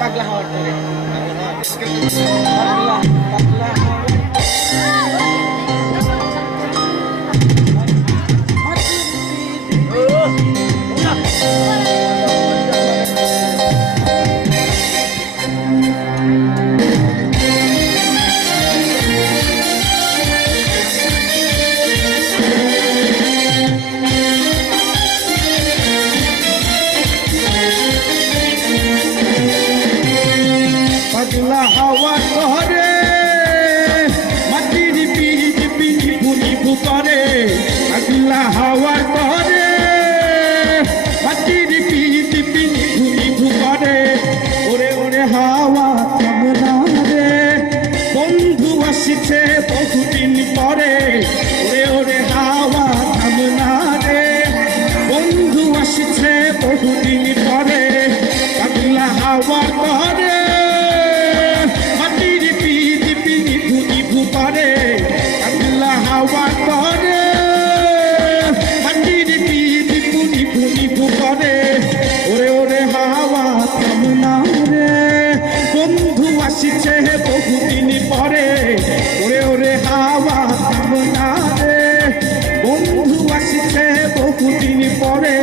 পাগলা হওয়ার পরে পাগলা পাগলা পাগলা হাওয়া করে মাটির পিঠ পিঠ ভুনি করে পাগলা হাওয়া করে মাটির পিঠ পিঠ ভুনি করে ওরে ওরে হাওয়া কামনা রে বন্ধু আসছে বহুদিন পরে ওরে ওরে হাওয়া কামনা রে বন্ধু আসছে বহুদিন পরে পাগলা হাওয়া করে করে পাগলা হাওয়া করে মাটির পিঠ পুনি পুনি করে ওরে ওরে হাওয়া কামনা রে বন্ধু আসছে বহুদিন পরে ওরে ওরে হাওয়া কামনা রে বন্ধু আসছে বহুদিন পরে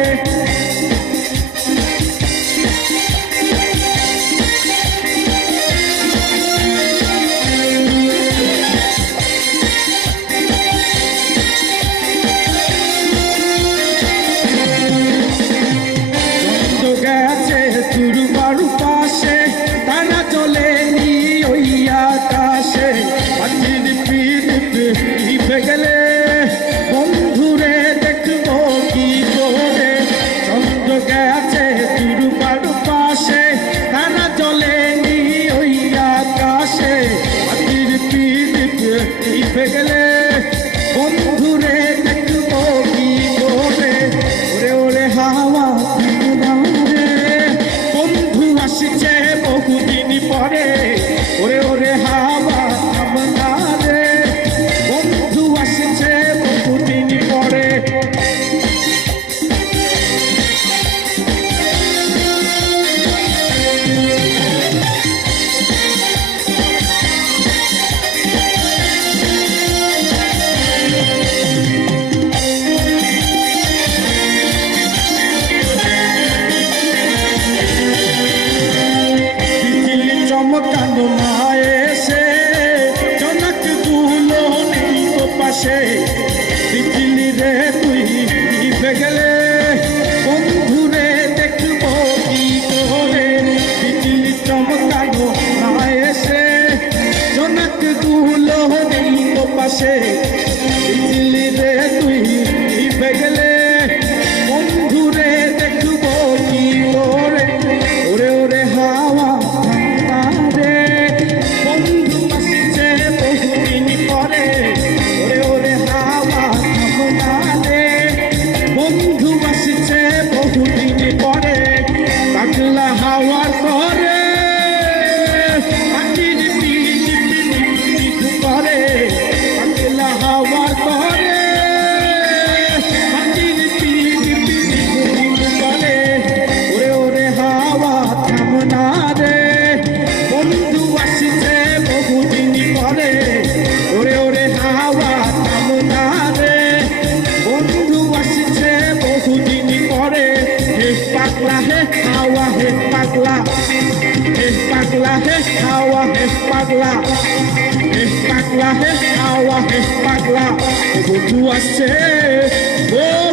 গেলে বন্ধুরে দেখবো কি করে চন্দ্র গেছে তিরুপার পাশে তারা চলেনি ওই আকাশে হাতির পিঠ গেলে বন্ধুরে দেখবো কি করে ওরে ওরে হাওয়া রে বন্ধু আসছে বহুদিন পরে ওরে ওরে হাওয়া কামনা রে বন্ধু আসছে বহুদিন পরে চমকানো না এসে জনক গুলো নেই তো পাশে বিজলি রে তুই নিভে গেলে বন্ধুরে দেখবো কি করে বিজলি চমকানো না এসে জনক গুলো নেই তো পাশে বিজলি রে তুই নিভে গেলে বন্ধুরে দেখবো কি করে ওরে ওরে হাওয়া পাগলা হাওয়ার করে মাটির পিঠ পিঠ করে পাগলা হাওয়ার করে মাটির পিঠ পিঠ করে ওরে ওরে হাওয়া কামনা রে বন্ধু আসছে বহুদিন পরে ওরে ওরে হাওয়া কামনা রে বন্ধু আসছে বহুদিন পরে পাগলা হে হাওয়া হে পাগলা হে হাওয়া হে পাগলা হে হাওয়া হে পাগলা বন্ধু আসছে ও